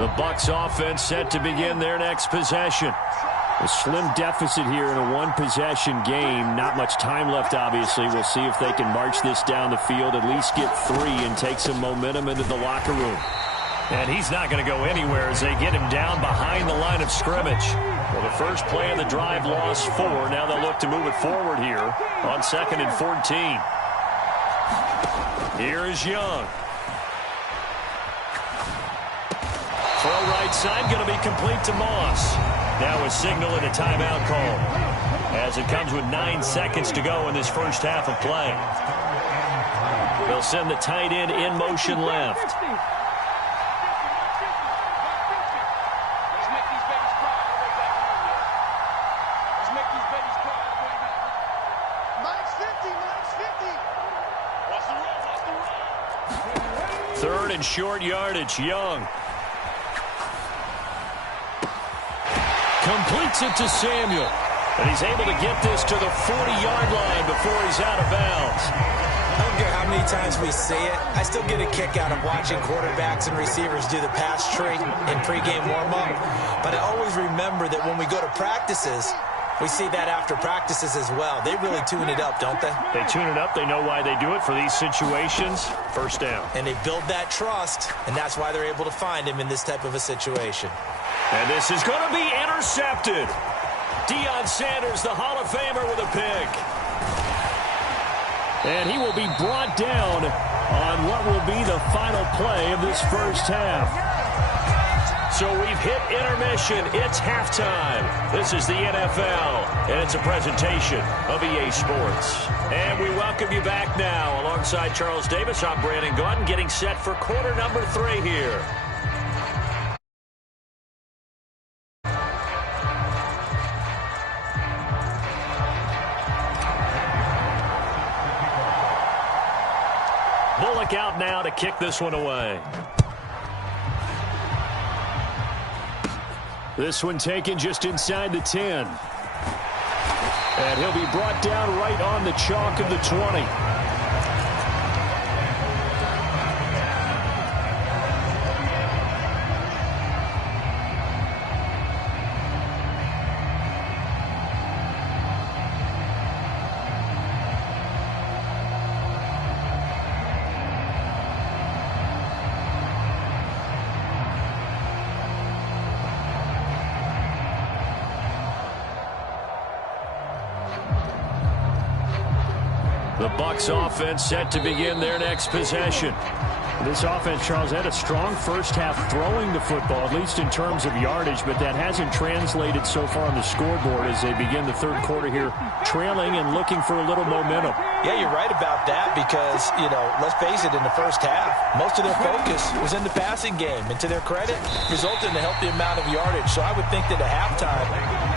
The Bucs offense set to begin their next possession. A slim deficit here in a one-possession game. Not much time left, obviously. We'll see if they can march this down the field, at least get 3, and take some momentum into the locker room. And he's not going to go anywhere as they get him down behind the line of scrimmage. Well, the first play of the drive lost 4. Now they'll look to move it forward here on 2nd and 14. Here is Young. Throw right side, going to be complete to Moss. Now a signal and a timeout call as it comes with 9 seconds to go in this first half of play. They'll send the tight end in motion left. Third and short yardage, Young. Completes it to Samuel. And he's able to get this to the 40-yard line before he's out of bounds. I don't care how many times we see it. I still get a kick out of watching quarterbacks and receivers do the pass tree in pregame warm-up. But I always remember that when we go to practices, we see that after practices as well. They really tune it up, don't they? They tune it up. They know why they do it for these situations. First down. And they build that trust, and that's why they're able to find him in this type of a situation. And this is going to be intercepted. Deion Sanders, the Hall of Famer, with a pick. And he will be brought down on what will be the final play of this first half. So we've hit intermission. It's halftime. This is the NFL, and it's a presentation of EA Sports. And we welcome you back now. Alongside Charles Davis, I'm Brandon Gaudin, getting set for quarter number 3 here. Bullock out now to kick this one away. This one taken just inside the 10. And he'll be brought down right on the chalk of the 20. The Bucs offense set to begin their next possession. This offense, Charles, had a strong first half throwing the football, at least in terms of yardage, but that hasn't translated so far on the scoreboard as they begin the third quarter here, trailing and looking for a little momentum. Yeah, you're right about that because, let's face it, in the first half, most of their focus was in the passing game. And to their credit, resulted in a healthy amount of yardage. So I would think that at halftime,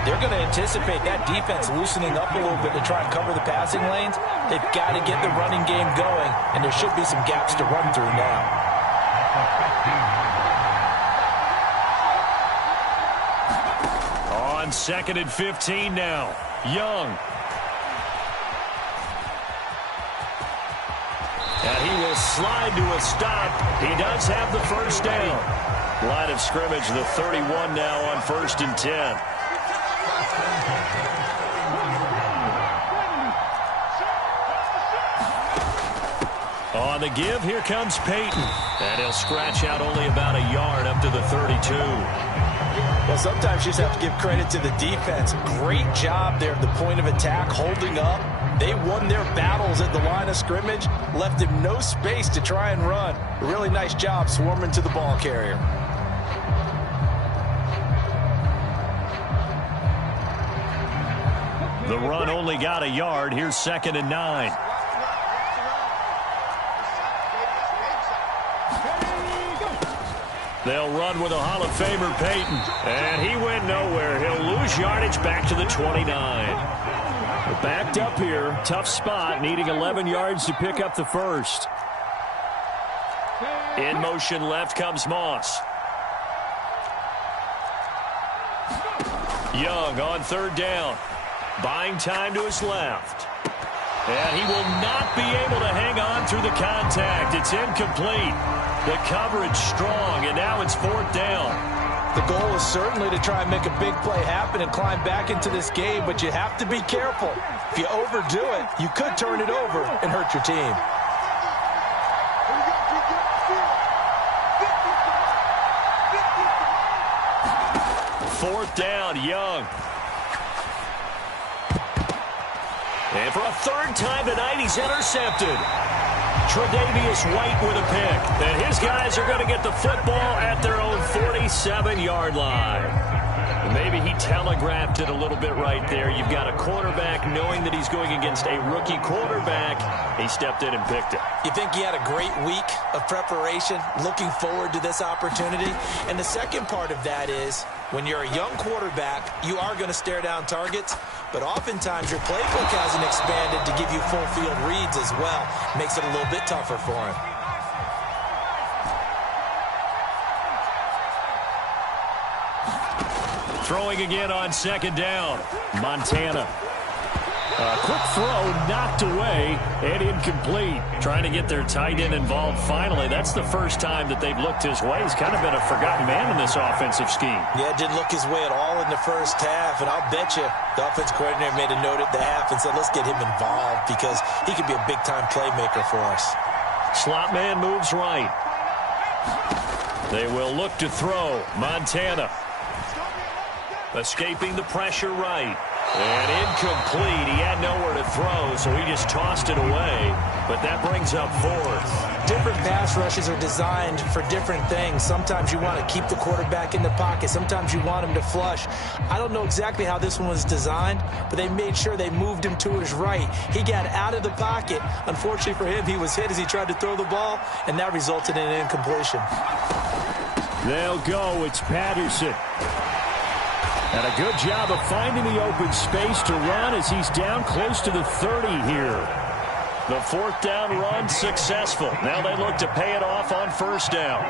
they're going to anticipate that defense loosening up a little bit to try and cover the passing lanes. They've got to get the running game going, and there should be some gaps to run through now. On 2nd and 15 now, Young. And he will slide to a stop. He does have the first down. Line of scrimmage, the 31 now on 1st and 10. On the give, here comes Peyton. And he'll scratch out only about a yard up to the 32. Well, sometimes you just have to give credit to the defense. Great job there at the point of attack, holding up. They won their battles at the line of scrimmage, left him no space to try and run. A really nice job swarming to the ball carrier. The run only got a yard. Here's 2nd and 9. They'll run with a Hall of Famer, Peyton. And he went nowhere. He'll lose yardage back to the 29. We're backed up here. Tough spot, needing 11 yards to pick up the first. In motion left comes Moss. Young on 3rd down. Buying time to his left. And he will not be able to hang on through the contact. It's incomplete. The coverage strong, and now it's 4th down. The goal is certainly to try and make a big play happen and climb back into this game, but you have to be careful. If you overdo it, you could turn it over and hurt your team. Fourth down, Young. And for a 3rd time tonight, he's intercepted. Tre'Davious White with a pick. And his guys are going to get the football at their own 47-yard line. Maybe he telegraphed it a little bit right there. You've got a quarterback knowing that he's going against a rookie quarterback. He stepped in and picked it. You think he had a great week of preparation, looking forward to this opportunity? And the second part of that is, when you're a young quarterback, you are going to stare down targets, but oftentimes your playbook hasn't expanded to give you full field reads as well. Makes it a little bit tougher for him. Throwing again on 2nd down. Montana. A quick throw knocked away and incomplete. Trying to get their tight end involved finally. That's the first time that they've looked his way. He's kind of been a forgotten man in this offensive scheme. Yeah, didn't look his way at all in the first half, and I'll bet you the offense coordinator made a note at the half and said, let's get him involved because he could be a big-time playmaker for us. Slot man moves right. They will look to throw. Montana. Escaping the pressure right. And incomplete. He had nowhere to throw, so he just tossed it away. But that brings up 4th. Different pass rushes are designed for different things. Sometimes you want to keep the quarterback in the pocket. Sometimes you want him to flush. I don't know exactly how this one was designed, but they made sure they moved him to his right. He got out of the pocket. Unfortunately for him, he was hit as he tried to throw the ball, and that resulted in an incompletion. They'll go. It's Patterson. And a good job of finding the open space to run as he's down close to the 30 here. The 4th down run successful. Now they look to pay it off on 1st down.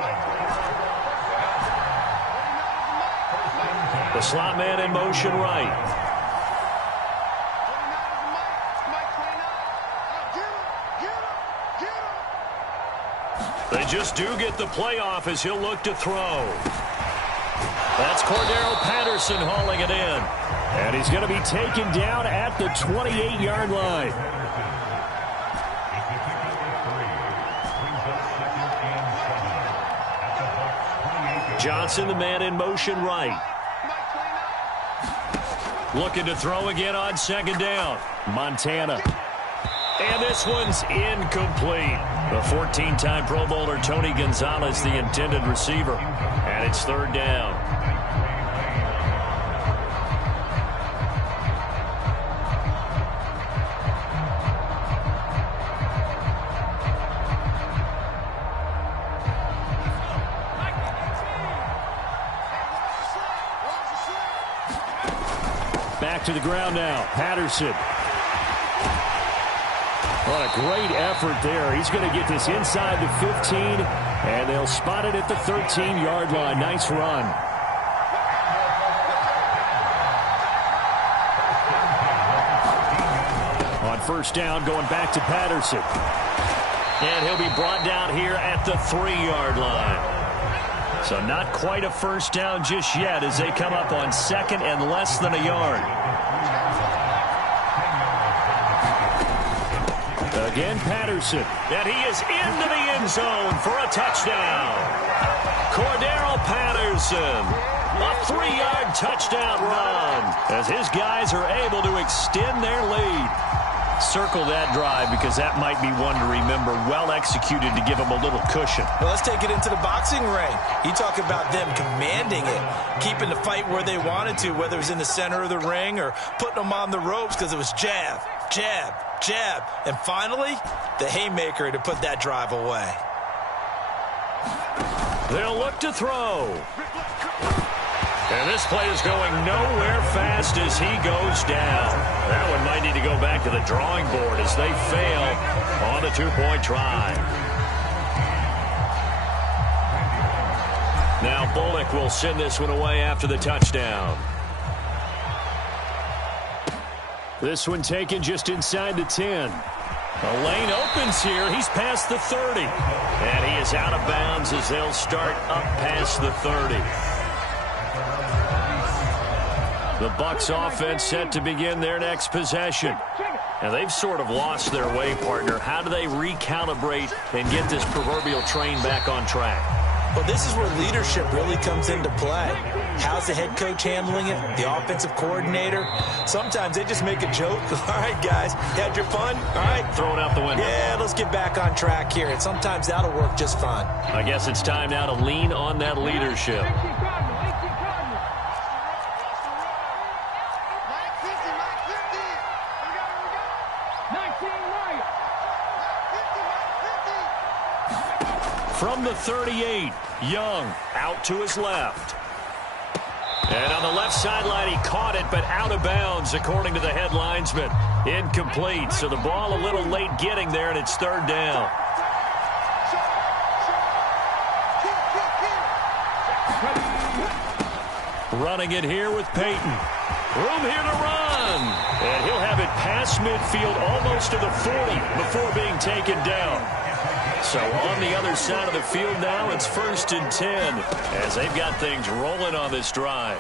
The slot man in motion right. They just do get the playoff as he'll look to throw. That's Cordero Patterson hauling it in. And he's going to be taken down at the 28-yard line. Johnson, the man in motion right. Looking to throw again on 2nd down. Montana. And this one's incomplete. The 14-time Pro Bowler Tony Gonzalez, the intended receiver. And it's 3rd down. Back to the ground now. Patterson. What a great effort there. He's going to get this inside the 15, and they'll spot it at the 13-yard line. Nice run. On 1st down, going back to Patterson. And he'll be brought down here at the 3-yard line. So not quite a 1st down just yet as they come up on 2nd and less than a yard. Again, Patterson. And he is into the end zone for a touchdown. Cordero Patterson. A 3-yard touchdown run as his guys are able to extend their lead. Circle that drive because that might be one to remember. Well executed to give them a little cushion. Well, let's take it into the boxing ring. You talk about them commanding it, keeping the fight where they wanted to, whether it was in the center of the ring or putting them on the ropes because it was jab, jab, jab. And finally, the haymaker to put that drive away. They'll look to throw. And this play is going nowhere fast as he goes down. That one might need to go back to the drawing board as they fail on the 2-point try. Now Bullock will send this one away after the touchdown. This one taken just inside the 10. The lane opens here. He's past the 30. And he is out of bounds as they'll start up past the 30. The Bucs offense set to begin their next possession. Now, they've sort of lost their way, partner. How do they recalibrate and get this proverbial train back on track? Well, this is where leadership really comes into play. How's the head coach handling it? The offensive coordinator? Sometimes they just make a joke. All right, guys, had your fun? All right. Throw it out the window. Yeah, let's get back on track here. And sometimes that'll work just fine. I guess it's time now to lean on that leadership. From the 38, Young out to his left. And on the left sideline, he caught it, but out of bounds, according to the head linesman. Incomplete, so the ball a little late getting there, and it's third down. Running it here with Peyton. Room here to run. And he'll have it past midfield almost to the 40 before being taken down. So on the other side of the field now, it's 1st and 10 as they've got things rolling on this drive.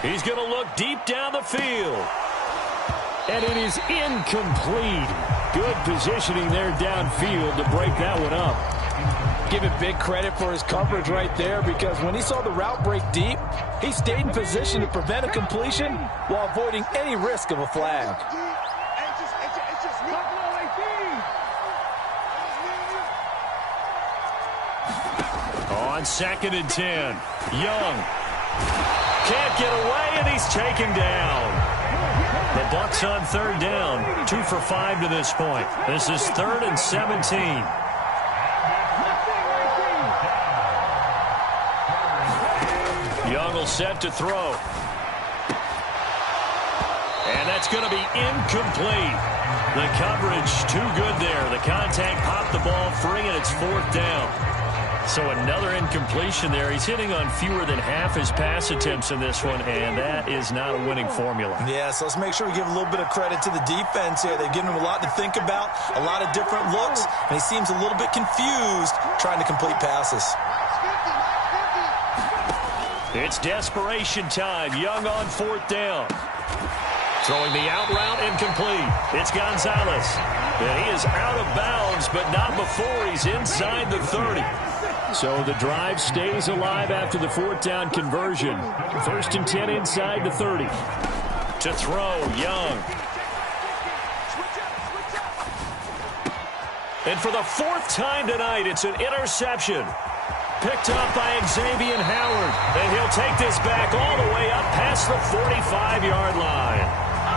He's going to look deep down the field. And it is incomplete. Good positioning there downfield to break that one up. Give him big credit for his coverage right there, because when he saw the route break deep, he stayed in position to prevent a completion while avoiding any risk of a flag. On 2nd and 10, Young can't get away, and he's taken down. The Bucs on 3rd down, 2 for 5 to this point. This is 3rd and 17. Young will set to throw. And that's going to be incomplete. The coverage too good there. The contact popped the ball free, and it's 4th down. So another incompletion there. He's hitting on fewer than half his pass attempts in this one, and that is not a winning formula. Yeah, so let's make sure we give a little bit of credit to the defense here. They've given him a lot to think about, a lot of different looks, and he seems a little bit confused trying to complete passes. It's desperation time. Young on 4th down. Throwing the out route, incomplete. It's Gonzalez. And he is out of bounds, but not before he's inside the 30. So the drive stays alive after the 4th down conversion. 1st and 10 inside the 30. To throw, Young. And for the 4th time tonight, it's an interception. Picked up by Xavier Howard. And he'll take this back all the way up past the 45-yard line.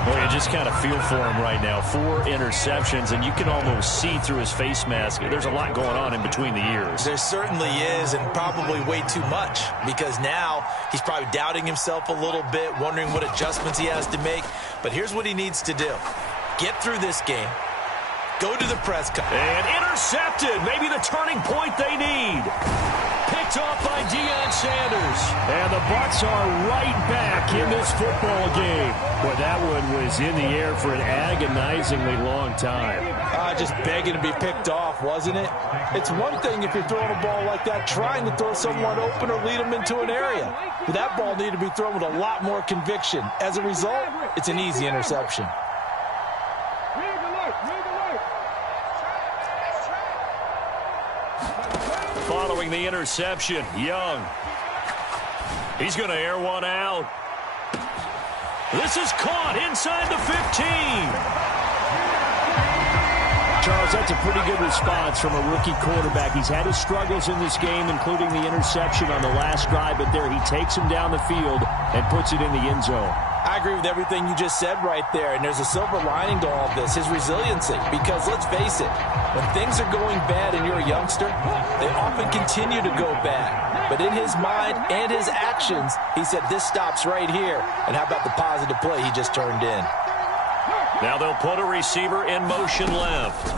Boy, you just kind of feel for him right now. 4 interceptions, and you can almost see through his face mask. There's a lot going on in between the ears. There certainly is, and probably way too much, because now he's probably doubting himself a little bit, wondering what adjustments he has to make. But here's what he needs to do. Get through this game. Go to the press conference. And intercepted. Maybe the turning point they need. Picked off by Deion Sanders. And the Bucs are right back in this football game. Boy, that one was in the air for an agonizingly long time. Just begging to be picked off, wasn't it? It's one thing if you're throwing a ball like that, trying to throw someone open or lead them into an area. But that ball needed to be thrown with a lot more conviction. As a result, it's an easy interception. Following the interception, Young. He's going to air one out. This is caught inside the 15. Charles, that's a pretty good response from a rookie quarterback. He's had his struggles in this game, including the interception on the last drive, but there he takes him down the field and puts it in the end zone. I agree with everything you just said right there, and there's a silver lining to all of this, his resiliency. Because let's face it, when things are going bad and you're a youngster, they often continue to go bad. But in his mind and his actions, he said, this stops right here. And how about the positive play he just turned in? Now they'll put a receiver in motion left.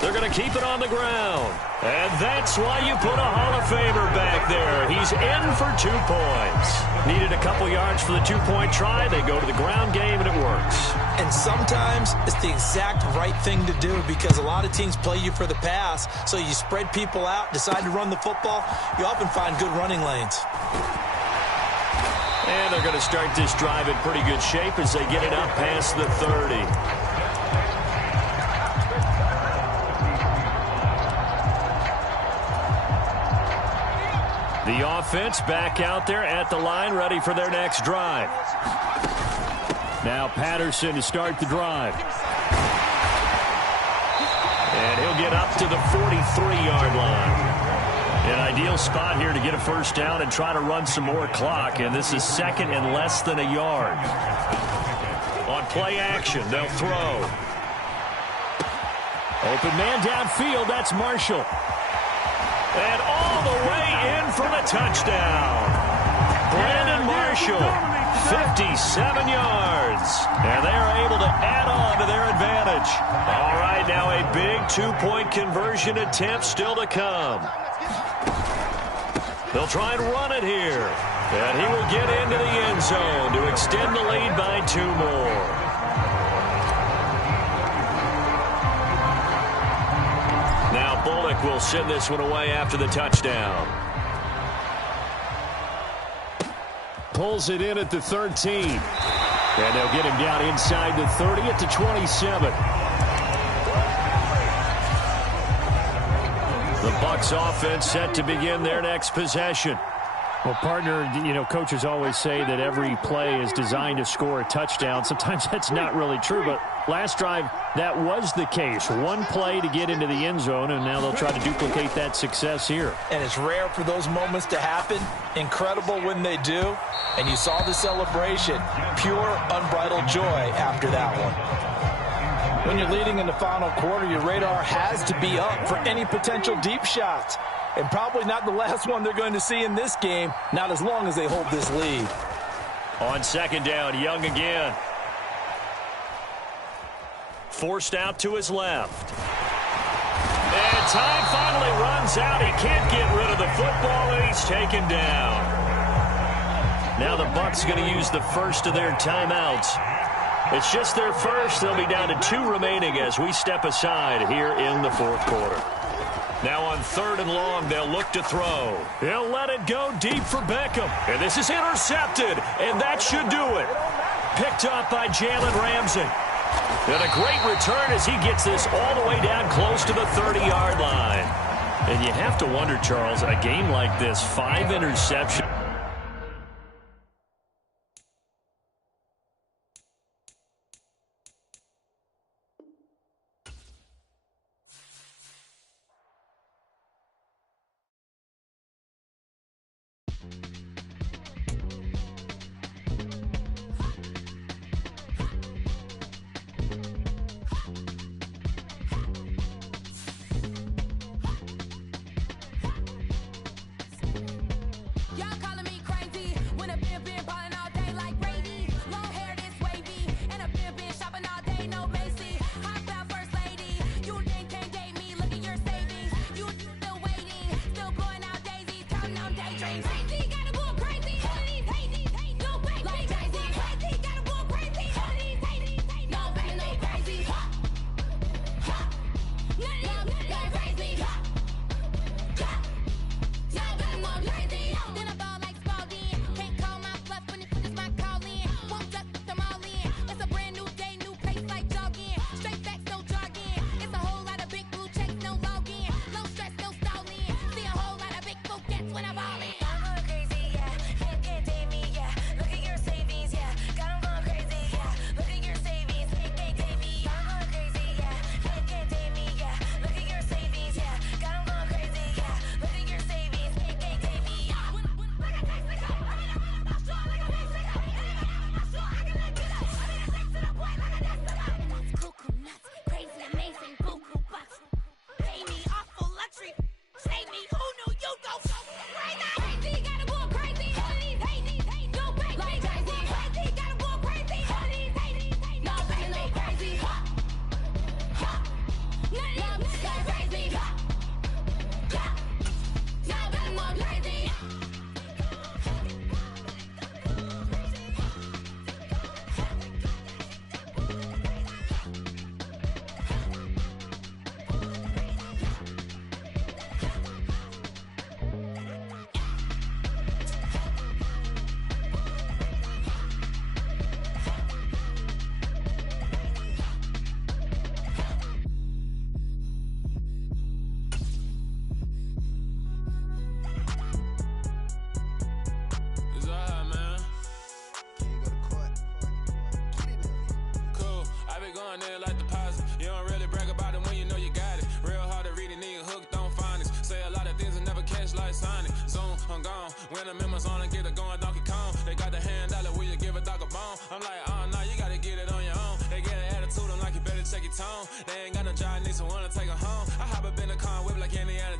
They're going to keep it on the ground. And that's why you put a Hall of Famer back there. He's in for 2 points. Needed a couple yards for the 2-point try. They go to the ground game, and it works. And sometimes it's the exact right thing to do because a lot of teams play you for the pass. So you spread people out, decide to run the football. You often find good running lanes. And they're going to start this drive in pretty good shape as they get it up past the 30. The offense back out there at the line, ready for their next drive. Now Patterson to start the drive. And he'll get up to the 43-yard line. An ideal spot here to get a first down and try to run some more clock. And this is second and less than a yard. On play action, they'll throw. Open man downfield, that's Marshall. And all the way in for the touchdown. Brandon Marshall, 57 yards. And they are able to add on to their advantage. All right, now a big 2-point conversion attempt still to come. They'll try and run it here. And he will get into the end zone to extend the lead by 2 more. Now Bullock will send this one away after the touchdown. Pulls it in at the 13. And they'll get him down inside the 30 at the 27. The Bucs offense set to begin their next possession. Well, partner, coaches always say that every play is designed to score a touchdown. Sometimes that's not really true, but last drive, that was the case. One play to get into the end zone, and now they'll try to duplicate that success here. And it's rare for those moments to happen. Incredible when they do. And you saw the celebration. Pure, unbridled joy after that one. When you're leading in the final quarter, your radar has to be up for any potential deep shots. And probably not the last one they're going to see in this game, not as long as they hold this lead. On second down, Young again. Forced out to his left. And time finally runs out. He can't get rid of the football, and he's taken down. Now the Bucs going to use the first of their timeouts. It's just their first. They'll be down to 2 remaining as we step aside here in the fourth quarter. Now on 3rd and long, they'll look to throw. He'll let it go deep for Beckham. And this is intercepted, and that should do it. Picked up by Jalen Ramsey. And a great return as he gets this all the way down close to the 30-yard line. And you have to wonder, Charles, a game like this, 5 interceptions. Y'all call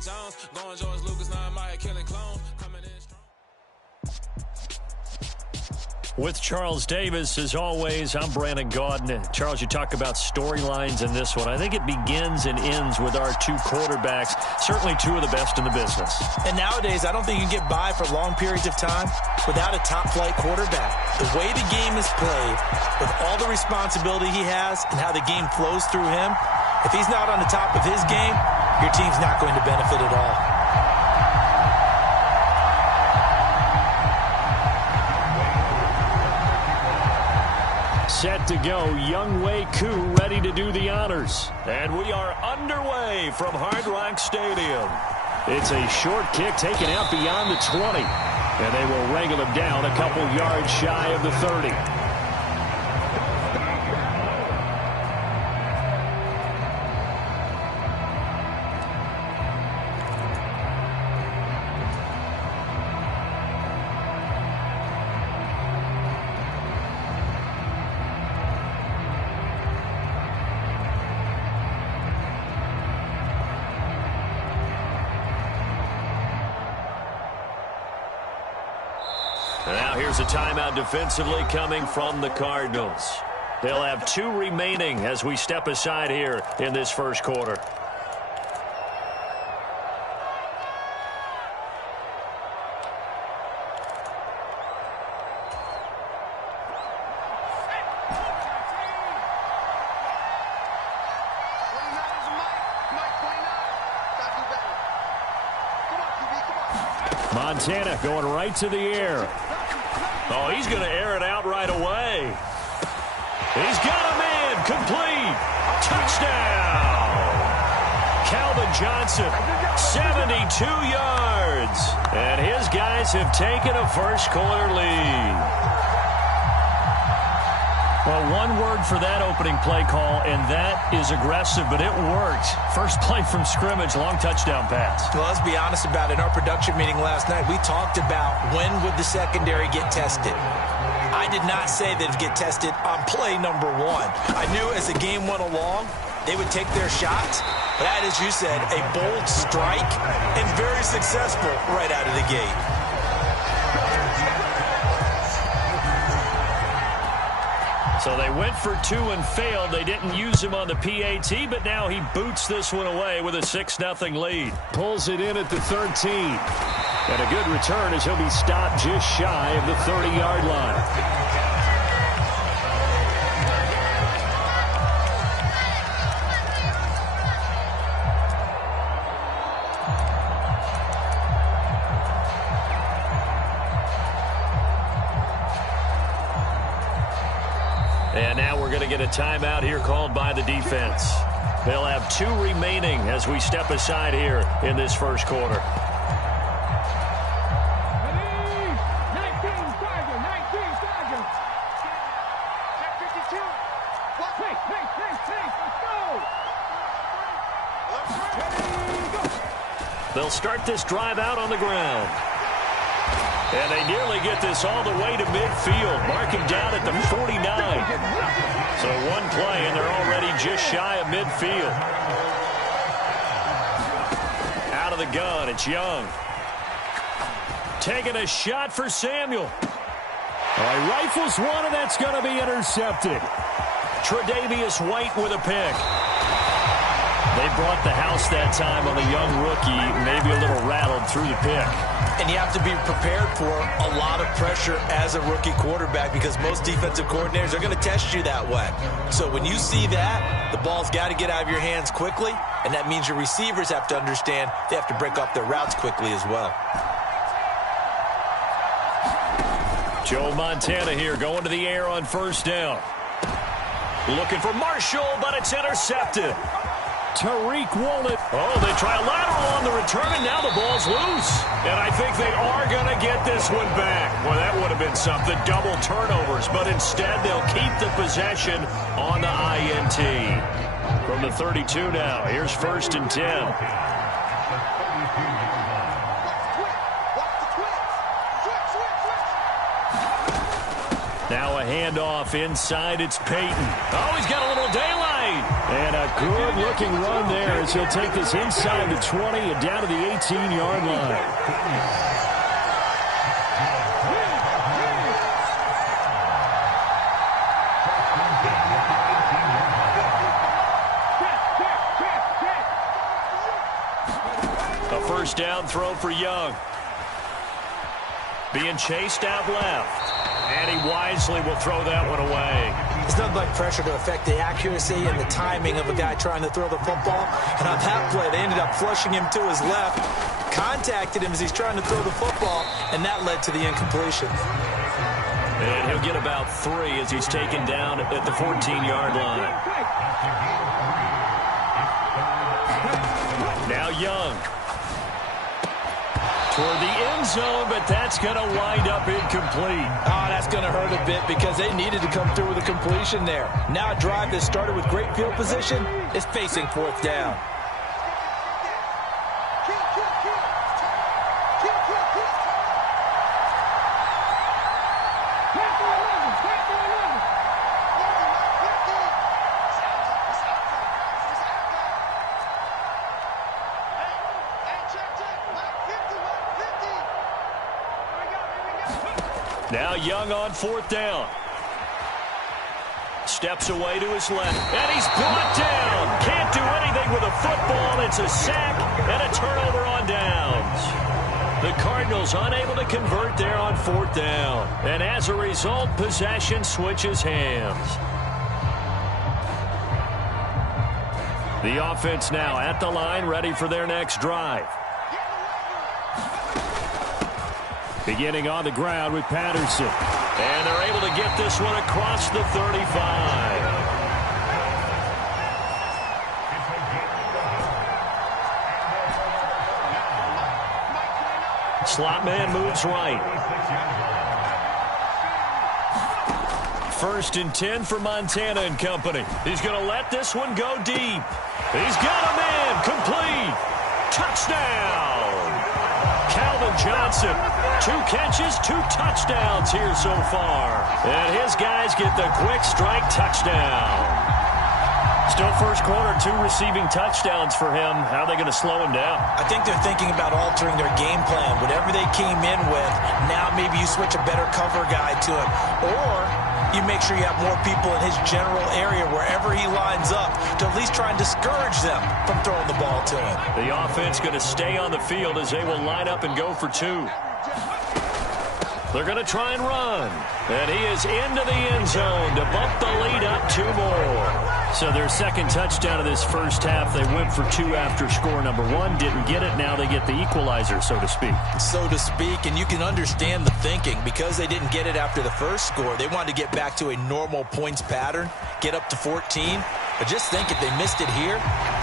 Jones, going George Lucas, now I'm out here killing clones. Coming in strong. With Charles Davis, as always, I'm Brandon Gaudin. Charles, you talk about storylines in this one. I think it begins and ends with our two quarterbacks, certainly two of the best in the business. And nowadays, I don't think you can get by for long periods of time without a top-flight quarterback. The way the game is played, with all the responsibility he has and how the game flows through him, if he's not on the top of his game, your team's not going to benefit at all. Set to go, Young Wei Koo ready to do the honors. And we are underway from Hard Rock Stadium. It's a short kick taken out beyond the 20. And they will wrangle him down a couple yards shy of the 30. Now here's a timeout defensively coming from the Cardinals. They'll have 2 remaining as we step aside here in this first quarter. Montana going right to the air. Oh, he's going to air it out right away. He's got a man. Complete. Touchdown. Calvin Johnson, 72 yards. And his guys have taken a first-quarter lead. Well, one word for that opening play call, and that is aggressive, but it worked. First play from scrimmage, long touchdown pass. Well, let's be honest about it. In our production meeting last night, we talked about when would the secondary get tested. I did not say they'd get tested on play number 1. I knew as the game went along, they would take their shots. But that, as you said, a bold strike and very successful right out of the gate. So they went for 2 and failed. They didn't use him on the PAT, but now he boots this one away with a 6-0 lead. Pulls it in at the 13. And a good return as he'll be stopped just shy of the 30-yard line. And now we're going to get a timeout here called by the defense. They'll have 2 remaining as we step aside here in this first quarter. They'll start this drive out on the ground. And they nearly get this all the way to midfield. Mark him down at the 49. So one play, and they're already just shy of midfield. Out of the gun, it's Young. Taking a shot for Samuel. All right, rifles one, and that's going to be intercepted. Tre'Davious White with a pick. They brought the house that time on the young rookie, maybe a little rattled through the pick. And you have to be prepared for a lot of pressure as a rookie quarterback because most defensive coordinators are going to test you that way. So when you see that, the ball's got to get out of your hands quickly, and that means your receivers have to understand they have to break off their routes quickly as well. Joe Montana here going to the air on first down. Looking for Marshall, but it's intercepted. Tariq Woolen. Oh, they try a lateral on the return, and now the ball's loose. And I think they are going to get this one back. Well, that would have been something, double turnovers. But instead, they'll keep the possession on the INT. From the 32 now, here's 1st and 10. Now a handoff inside, it's Peyton. Oh, he's got a little daylight. made. And a good-looking run there as he'll take this inside the 20 and down to the 18-yard line. First down throw for Young. Being chased out left. And he wisely will throw that one away. It's nothing like pressure to affect the accuracy and the timing of a guy trying to throw the football. And on that play, they ended up flushing him to his left, contacted him as he's trying to throw the football, and that led to the incompletion. And he'll get about 3 as he's taken down at the 14-yard line. Now Young. Toward the end zone, but that's going to wind up incomplete. Oh, that's going to hurt a bit because they needed to come through with a completion there. Now a drive that started with great field position is facing 4th down. Now Young on 4th down. Steps away to his left. And he's brought down. Can't do anything with a football. It's a sack and a turnover on downs. The Cardinals unable to convert there on 4th down. And as a result, possession switches hands. The offense now at the line, ready for their next drive. Beginning on the ground with Patterson. And they're able to get this one across the 35. Slot man moves right. 1st and 10 for Montana and company. He's going to let this one go deep. He's got a man. Complete. Touchdown. Calvin Johnson, 2 catches, 2 touchdowns here so far. And his guys get the quick strike touchdown. Still first quarter, 2 receiving touchdowns for him. How are they going to slow him down? I think they're thinking about altering their game plan. Whatever they came in with, now maybe you switch a better cover guy to him. Or you make sure you have more people in his general area wherever he lines up to at least try and discourage them from throwing the ball to him. The offense going to stay on the field as they will line up and go for 2. They're going to try and run. And he is into the end zone to bump the lead up 2 more. So their second touchdown of this first half, they went for 2 after score number 1. Didn't get it. Now they get the equalizer, so to speak. So to speak, and you can understand the thinking. Because they didn't get it after the first score, they wanted to get back to a normal points pattern, get up to 14. But just think, if they missed it here,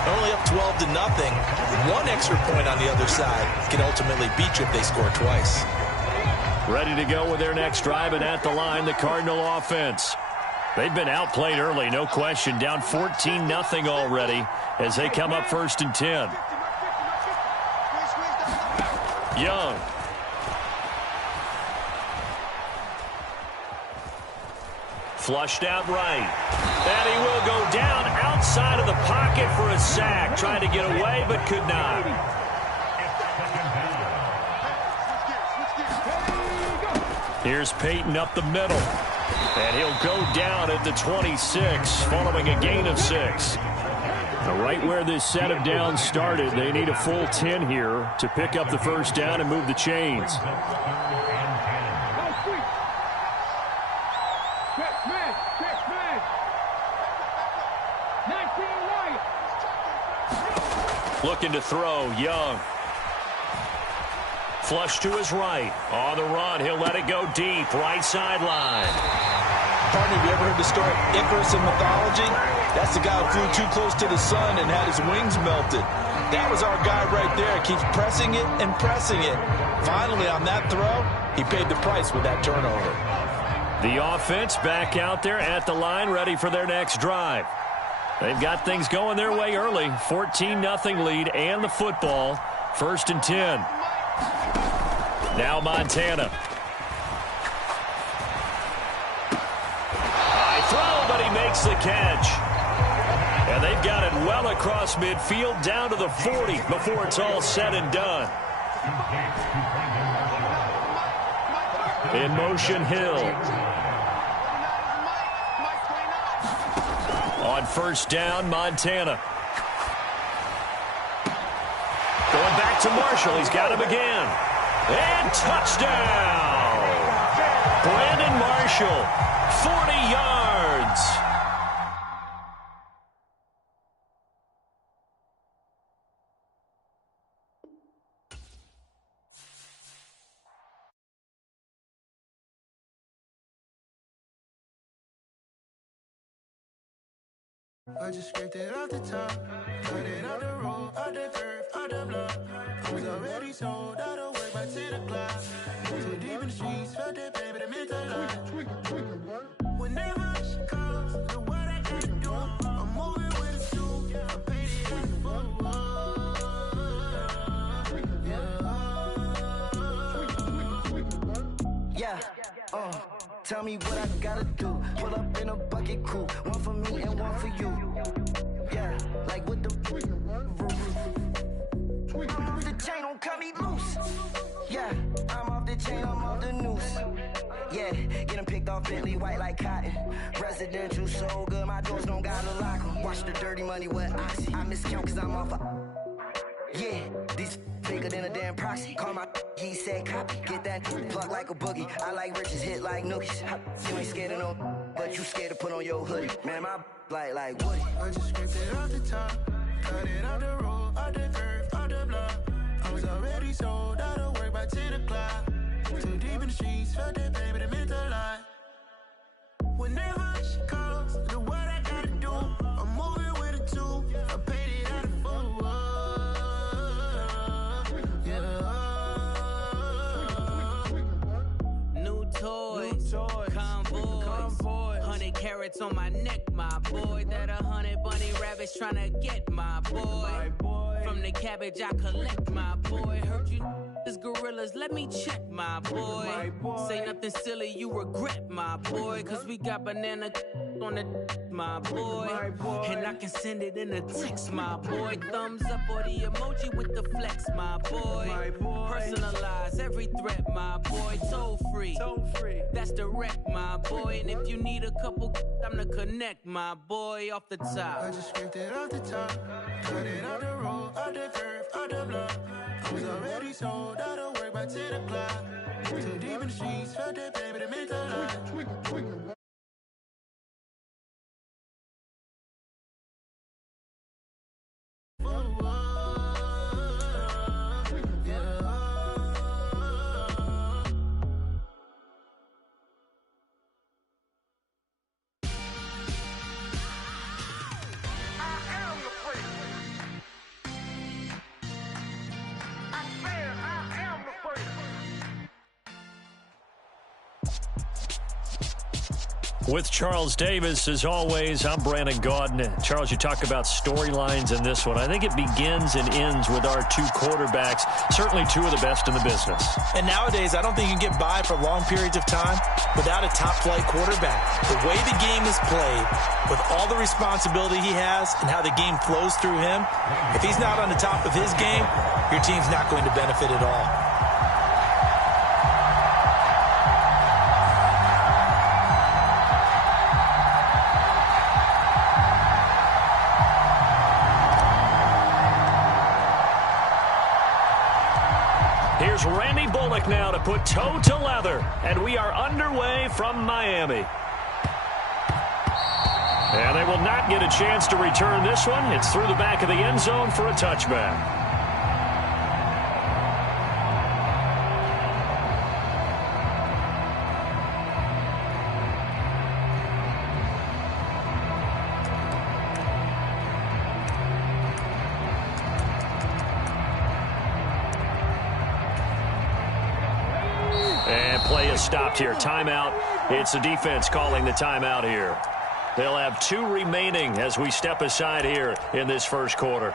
only up 12-0, 1 extra point on the other side can ultimately beat you if they score twice. Ready to go with their next drive, and at the line, the Cardinal offense. They've been outplayed early, no question. Down 14-0 already as they come up 1st and 10. Young. Flushed out right. And he will go down outside of the pocket for a sack. Trying to get away, but could not. Here's Peyton up the middle. And he'll go down at the 26 following a gain of 6. Right where this set of downs started, they need a full 10 here to pick up the first down and move the chains. Looking to throw, Young. Flush to his right. On the run, he'll let it go deep. Right sideline. Partner, have you ever heard the story of Icarus in mythology? That's the guy who flew too close to the sun and had his wings melted. That was our guy right there. Keeps pressing it and pressing it. Finally, on that throw, he paid the price with that turnover. The offense back out there at the line, ready for their next drive. They've got things going their way early. 14-0 lead and the football. 1st and 10. Now Montana. High throw, but he makes the catch. And they've got it well across midfield down to the 40 before it's all said and done. In motion, Hill. On first down, Montana. Going back to Marshall. He's got him again. And touchdown! Brandon Marshall, 40 yards. I just scraped it off the top, cut it out the road, out the curve, out the block. I was already sold out of work by 10 o'clock. Too deep in the streets, felt that baby, the mental lie. Whenever she calls, the what I gotta do, I'm moving with a suit, I paid it in the book. Yeah, tell me what I gotta do. Pull up in a bucket crew, one for me and one for you. Yeah, like with the I'm off the chain, don't cut me loose. Yeah, I'm off the chain, I'm off the noose. Yeah, getting picked off Bentley, white like cotton. Residential so good, my doors don't gotta lock 'em. Watch the dirty money with oxy. I miscount cause I'm off yeah, these bigger than a damn proxy. Call my he said copy. Get that plug like a boogie. I like riches, hit like nookies. You ain't scared of no, but you scared to put on your hoodie. Man, my like Woody. I just scraped it off the top, cut it out the road, out the curve, out the block. I was already sold out of work by 10 o'clock. Too deep in the streets, felt that baby, the mental lie. Whenever she calls, the what I gotta do, I'm moving with a two. I paid it out of full. New toys, convoys, 100 carats on my neck, my boy. That 100 bunny rabbits tryna get my boy. From the cabbage I collect, my boy. Heard you is gorillas, let me check, my boy. Say nothing silly, you regret, my boy. Cause we got banana on the my boy. And I can send it in a text, my boy. Thumbs up or the emoji with the flex, my boy. Personalize every threat, my boy. Toll free, that's direct, my boy. And if you need a couple, I'm the connect, my boy. Off the top, I just scraped it off the top, cut it out the road, out the curve, out the block. I was already sold out of work by 10 o'clock. Too deep in the streets, felt that baby, the mental lie. With Charles Davis, as always, I'm Brandon Gaudin. Charles, you talk about storylines in this one. I think it begins and ends with our two quarterbacks, certainly two of the best in the business. And nowadays, I don't think you can get by for long periods of time without a top-flight quarterback. The way the game is played, with all the responsibility he has and how the game flows through him, if he's not on the top of his game, your team's not going to benefit at all. Here's Randy Bullock now to put toe to leather, and we are underway from Miami. And they will not get a chance to return this one. It's through the back of the end zone for a touchback. Play is stopped here. Timeout. It's the defense calling the timeout here. They'll have two remaining as we step aside here in this first quarter.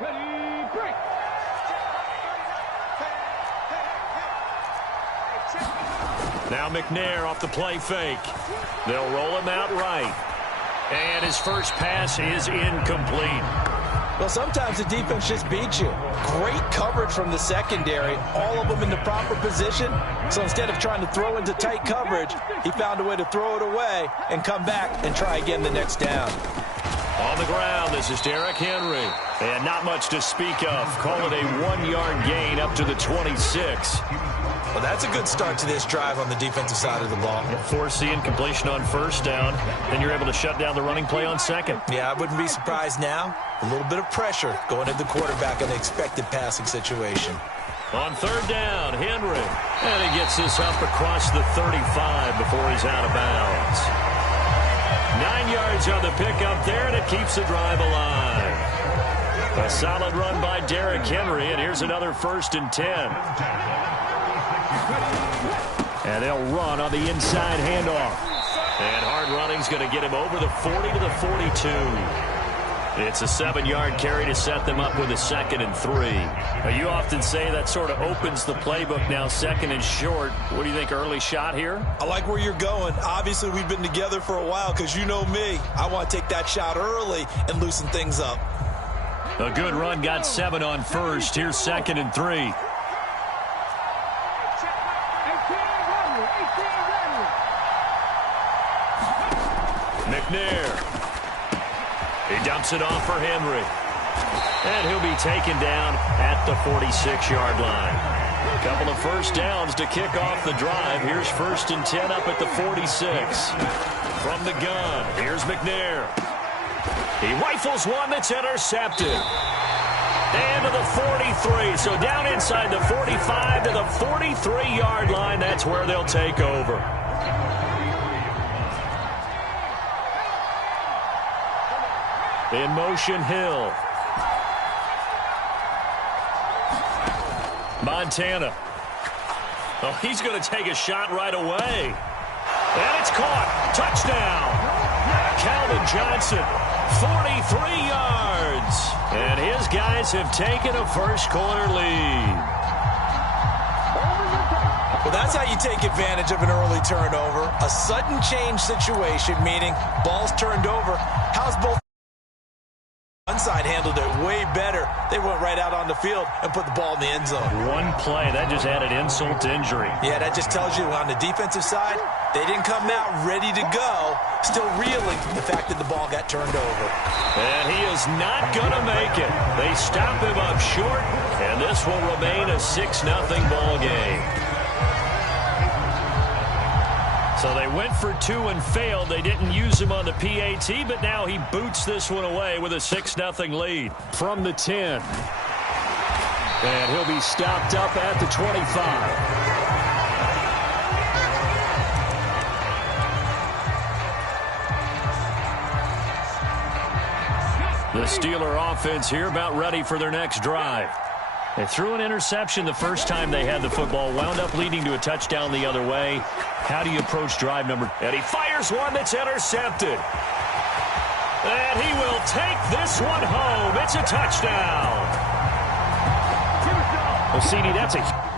Ready, break. Now McNair off the play fake. They'll roll him out right. And his first pass is incomplete. Well, sometimes the defense just beats you. Great coverage from the secondary, all of them in the proper position. So instead of trying to throw into tight coverage, he found a way to throw it away and come back and try again the next down. On the ground, this is Derrick Henry. And not much to speak of. Call it a 1-yard gain up to the 26. Well, that's a good start to this drive on the defensive side of the ball. Force the incompletion on first down. Then you're able to shut down the running play on second. Yeah, I wouldn't be surprised now. A little bit of pressure going at the quarterback in the expected passing situation. On third down, Henry. And he gets this up across the 35 before he's out of bounds. 9 yards on the pickup there, and it keeps the drive alive. A solid run by Derrick Henry, and here's another 1st and 10. And they'll run on the inside handoff. And hard running's going to get him over the 40 to the 42. It's a 7-yard carry to set them up with a 2nd and 3. Now, you often say that sort of opens the playbook now, 2nd and short. What do you think, early shot here? I like where you're going. Obviously, we've been together for a while because you know me. I want to take that shot early and loosen things up. A good run, got 7 on first. Here's 2nd and 3. McNair. He dumps it off for Henry. And he'll be taken down at the 46-yard line. A couple of first downs to kick off the drive. Here's 1st and 10 up at the 46. From the gun, here's McNair. He rifles one that's intercepted. And to the 43. So down inside the 45 to the 43-yard line. That's where they'll take over. In motion, Hill. Montana. Oh, he's going to take a shot right away. And it's caught. Touchdown. Calvin Johnson, 43 yards. And his guys have taken a first-quarter lead. Well, that's how you take advantage of an early turnover. A sudden change situation, meaning ball's turned over. How's both? One side handled it way better. They went right out on the field and put the ball in the end zone. One play, that just added insult to injury. Yeah, that just tells you on the defensive side, they didn't come out ready to go, still reeling from the fact that the ball got turned over. And he is not going to make it. They stop him up short, and this will remain a 6-0 ball game. So they went for 2 and failed. They didn't use him on the PAT, but now he boots this one away with a 6-0 lead from the 10. And he'll be stopped up at the 25. The Steeler offense here about ready for their next drive. They threw an interception the first time they had the football, wound up leading to a touchdown the other way. How do you approach drive number? And he fires one that's intercepted. And he will take this one home. It's a touchdown. Well, CD, that's a...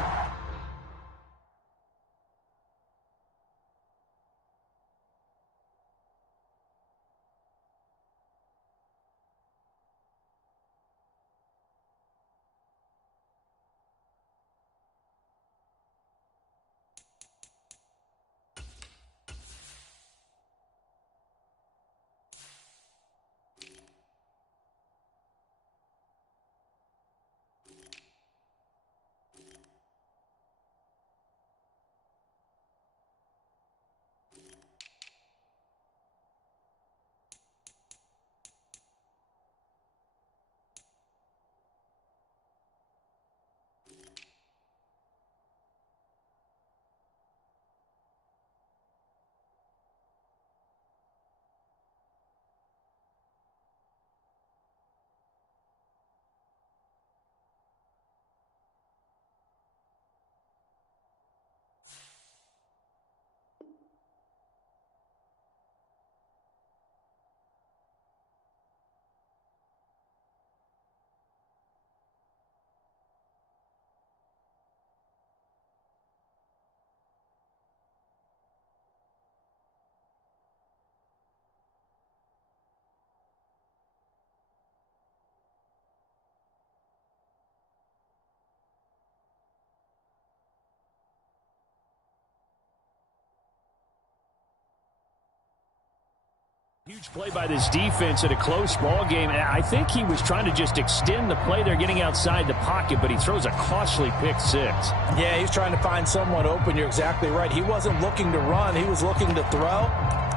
Huge play by this defense in a close ball game. I think he was trying to just extend the play. They're getting outside the pocket, but he throws a costly pick six. Yeah, he's trying to find someone open. You're exactly right. He wasn't looking to run. He was looking to throw.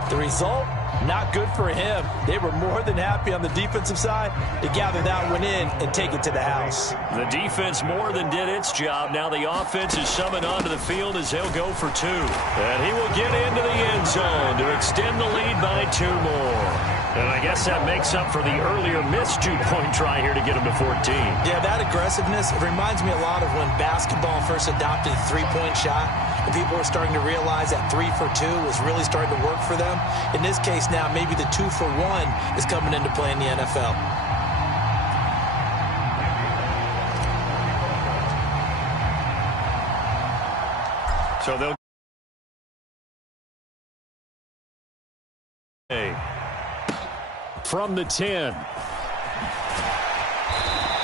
The result, not good for him. They were more than happy on the defensive side to gather that one in and take it to the house. The defense more than did its job. Now the offense is summoned onto the field as they'll go for two. And he will get into the end zone to extend the lead by 2 more. And I guess that makes up for the earlier missed 2-point try here to get him to 14. Yeah, that aggressiveness, it reminds me a lot of when basketball first adopted the three-point shot. And people were starting to realize that 3 for 2 was really starting to work for them. In this case now, maybe the 2 for 1 is coming into play in the NFL. So they'll... From the 10.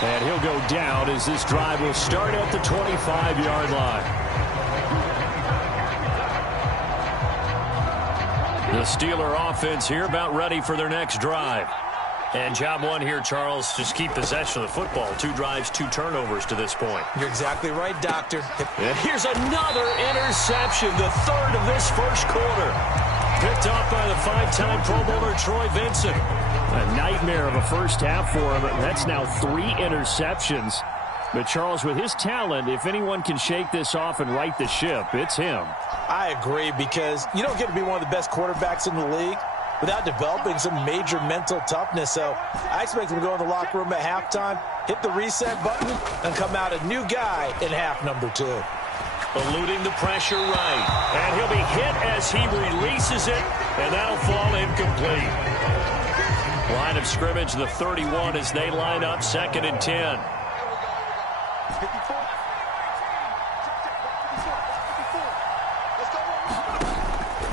And he'll go down as this drive will start at the 25-yard line. The Steeler offense here about ready for their next drive. And job one here, Charles, just keep possession of the football. 2 drives, 2 turnovers to this point. You're exactly right, Doctor. And here's another interception, the 3rd of this first quarter. Picked off by the 5-time Pro Bowler Troy Vincent. A nightmare of a first half for him. That's now 3 interceptions. But Charles, with his talent, if anyone can shake this off and right the ship, it's him. I agree, because you don't get to be one of the best quarterbacks in the league without developing some major mental toughness. So I expect him to go in the locker room at halftime, hit the reset button, and come out a new guy in half number 2. Eluding the pressure right. And he'll be hit as he releases it, and that'll fall incomplete. Line of scrimmage, the 31, as they line up 2nd and 10.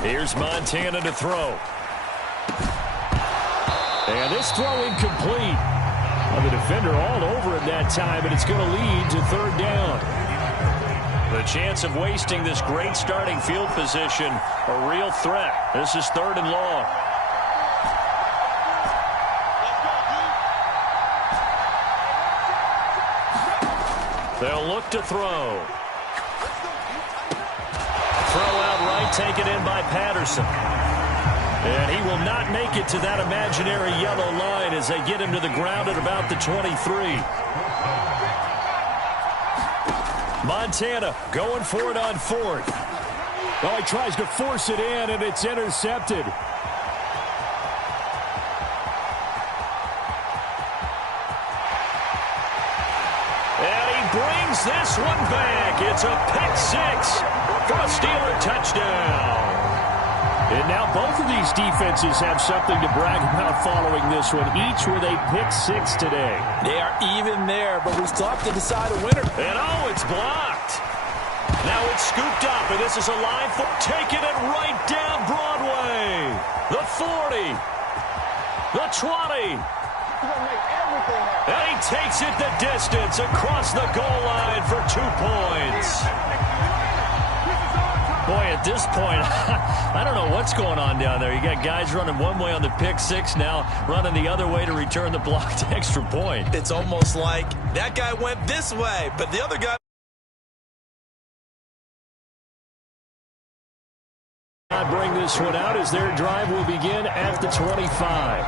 Here's Montana to throw. And this throw incomplete. Well, the defender all over him that time, and it's going to lead to 3rd down. The chance of wasting this great starting field position, a real threat. This is 3rd and long. They'll look to throw. Throw out right, taken in by Patterson. And he will not make it to that imaginary yellow line as they get him to the ground at about the 23. Montana going for it on 4th. Well, he tries to force it in, and it's intercepted. And he brings this one back. It's a pick 6 for a Steeler touchdown. And now both of these defenses have something to brag about following this one, each with a pick 6 today. They are even there, but we still have to decide a winner. And oh, it's blocked. Now it's scooped up, and this is a line for taking it right down Broadway. The 40. The 20. And he takes it the distance across the goal line for 2 points. Boy, at this point, I don't know what's going on down there. You got guys running one way on the pick 6 now, running the other way to return the blocked extra point. It's almost like that guy went this way, but the other guy... Bring this one out as their drive will begin at the 25.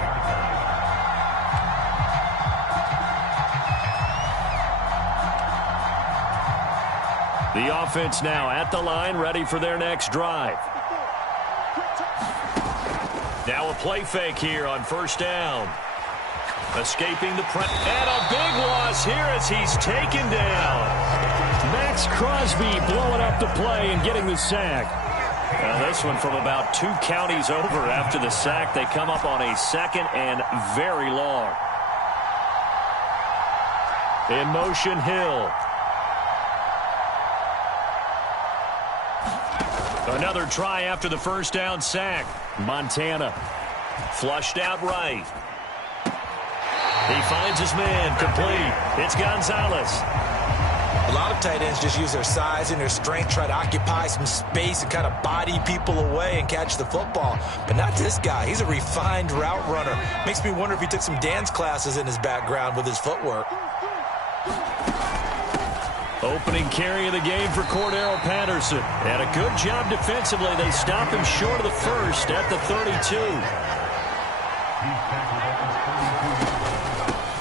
The offense now at the line, ready for their next drive. Now a play fake here on 1st down. Escaping the press. And a big loss here as he's taken down. Max Crosby blowing up the play and getting the sack. Now this one from about 2 counties over after the sack. They come up on a 2nd and very long. In motion, Hill. Another try after the 1st down sack. Montana. Flushed out right. He finds his man complete. It's Gonzalez. A lot of tight ends just use their size and their strength, try to occupy some space and kind of body people away and catch the football. But not this guy. He's a refined route runner. Makes me wonder if he took some dance classes in his background with his footwork. Opening carry of the game for Cordero Patterson. And a good job defensively. They stop him short of the first at the 32.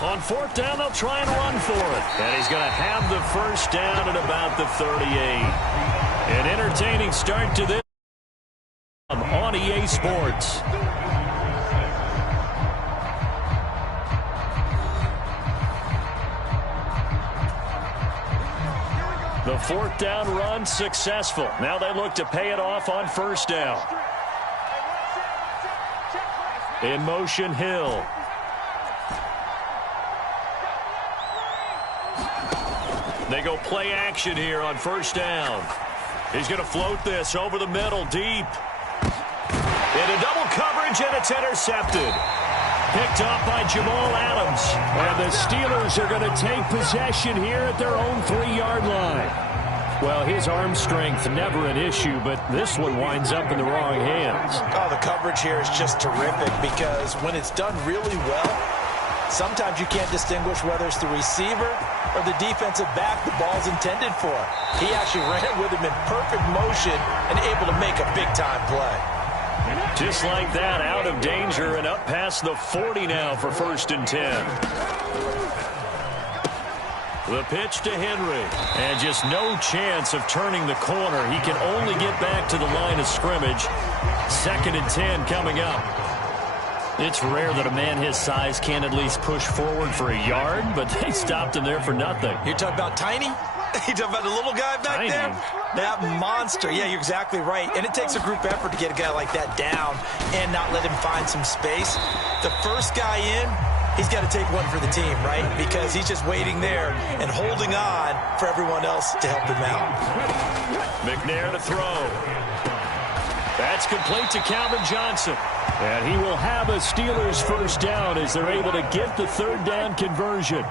On fourth down, they'll try and run for it. And he's going to have the first down at about the 38. An entertaining start to this on EA Sports. The fourth down run successful. Now they look to pay it off on first down. In motion, Hill. They go play action here on first down. He's going to float this over the middle, deep. Into double coverage, and it's intercepted. Picked up by Jamal Adams. And the Steelers are going to take possession here at their own 3-yard line. Well, his arm strength, never an issue, but this one winds up in the wrong hands. Oh, the coverage here is just terrific because when it's done really well, sometimes you can't distinguish whether it's the receiver or the defensive back the ball's intended for. He actually ran with him in perfect motion and able to make a big-time play. Just like that, out of danger and up past the 40 now for 1st and 10. The pitch to Henry. And just no chance of turning the corner. He can only get back to the line of scrimmage. 2nd and 10 coming up. It's rare that a man his size can at least push forward for a yard, but they stopped him there for nothing. You're talking about tiny? You talking about the little guy back there? That monster. Yeah, you're exactly right. And it takes a group effort to get a guy like that down and not let him find some space. The first guy in, he's got to take one for the team, right? Because he's just waiting there and holding on for everyone else to help him out. McNair to throw. That's complete to Calvin Johnson. And he will have a Steelers first down as they're able to get the 3rd down conversion.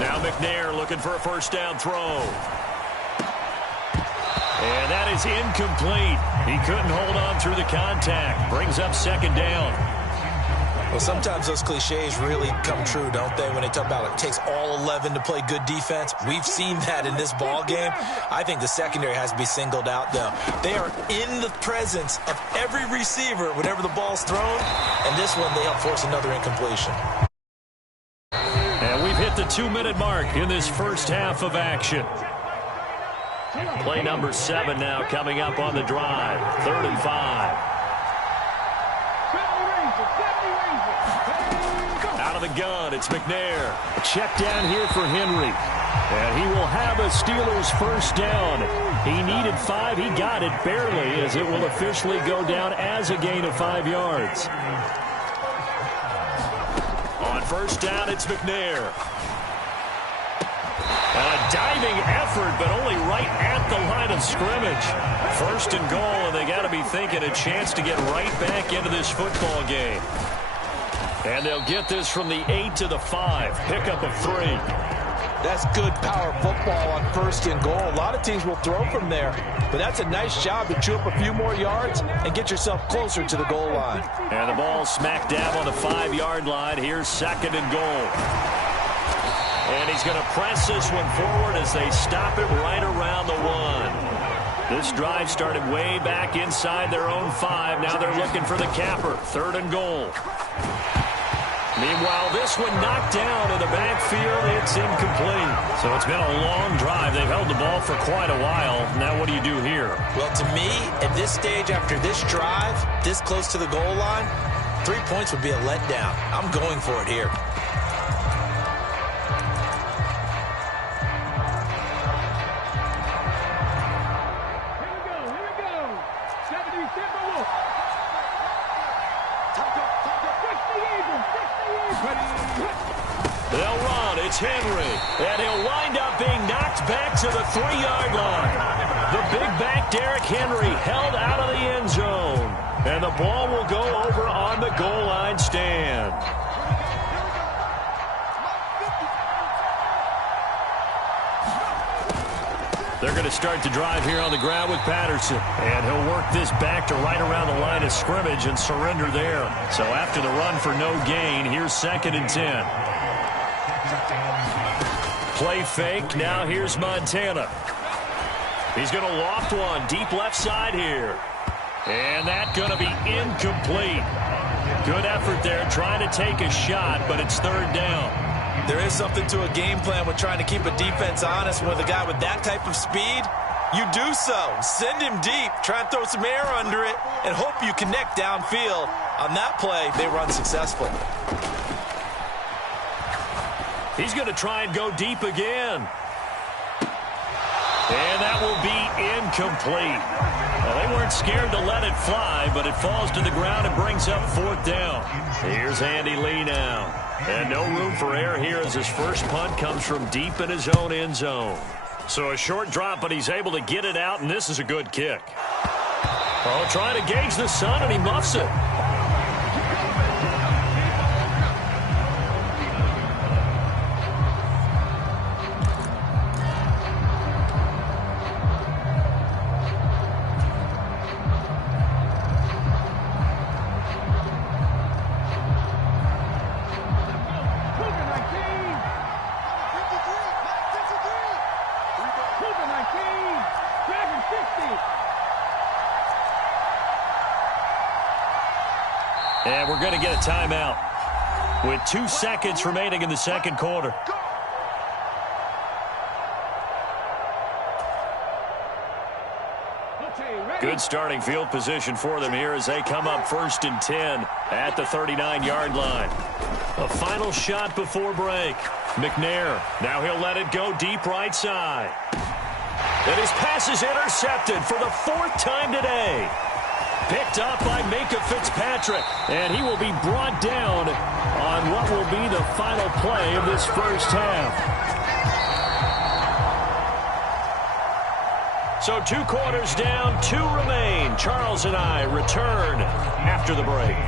Now McNair looking for a first down throw. And that is incomplete. He couldn't hold on through the contact. Brings up 2nd down. Well, sometimes those cliches really come true, don't they, when they talk about it takes all 11 to play good defense. We've seen that in this ball game. I think the secondary has to be singled out, though. They are in the presence of every receiver whenever the ball's thrown, and this one they help force another incompletion. And we've hit the 2-minute mark in this first half of action. Play number 7 now coming up on the drive. 3rd and 5. Out of the gun, it's McNair. Check down here for Henry. And he will have a Steelers first down. He needed 5. He got it barely as it will officially go down as a gain of 5 yards. On first down, it's McNair. And a diving effort, but only right at the line of scrimmage. 1st and goal, and they got to be thinking a chance to get right back into this football game. And they'll get this from the 8 to the 5. Pickup of 3. That's good power football on 1st and goal. A lot of teams will throw from there, but that's a nice job to chew up a few more yards and get yourself closer to the goal line. And the ball smack dab on the 5-yard line. Here's 2nd and goal. And he's going to press this one forward as they stop it right around the 1. This drive started way back inside their own 5. Now they're looking for the capper. 3rd and goal. Meanwhile, this one knocked down in the backfield. It's incomplete. So it's been a long drive. They've held the ball for quite a while. Now what do you do here? Well, to me, at this stage after this drive, this close to the goal line, 3 points would be a letdown. I'm going for it here. They'll run. It's Henry. And he'll wind up being knocked back to the 3-yard line. The big back Derrick Henry held out of the end zone. And the ball will go over on the goal line stand. going to start the drive here on the ground with Patterson. And he'll work this back to right around the line of scrimmage and surrender there. So after the run for no gain, here's 2nd and 10. Play fake. Now here's Montana. He's going to loft one deep left side here. And that's going to be incomplete. Good effort there trying to take a shot, but it's 3rd down. There is something to a game plan with trying to keep a defense honest. With a guy with that type of speed, you do so. Send him deep. Try and throw some air under it and hope you connect downfield. On that play, they run successfully. He's going to try and go deep again. And that will be incomplete. Well, they weren't scared to let it fly, but it falls to the ground and brings up 4th down. Here's Andy Lee now. And no room for error here as his first punt comes from deep in his own end zone. So a short drop, but he's able to get it out, and this is a good kick. Oh, trying to gauge the sun, and he muffs it. And we're going to get a timeout with 2 seconds remaining in the second quarter. Good starting field position for them here as they come up 1st and 10 at the 39-yard line. A final shot before break. McNair, now he'll let it go deep right side. And his pass is intercepted for the 4th time today. Picked up by Minkah Fitzpatrick, and he will be brought down on what will be the final play of this first half. So 2 quarters down, 2 remain. Charles and I return after the break.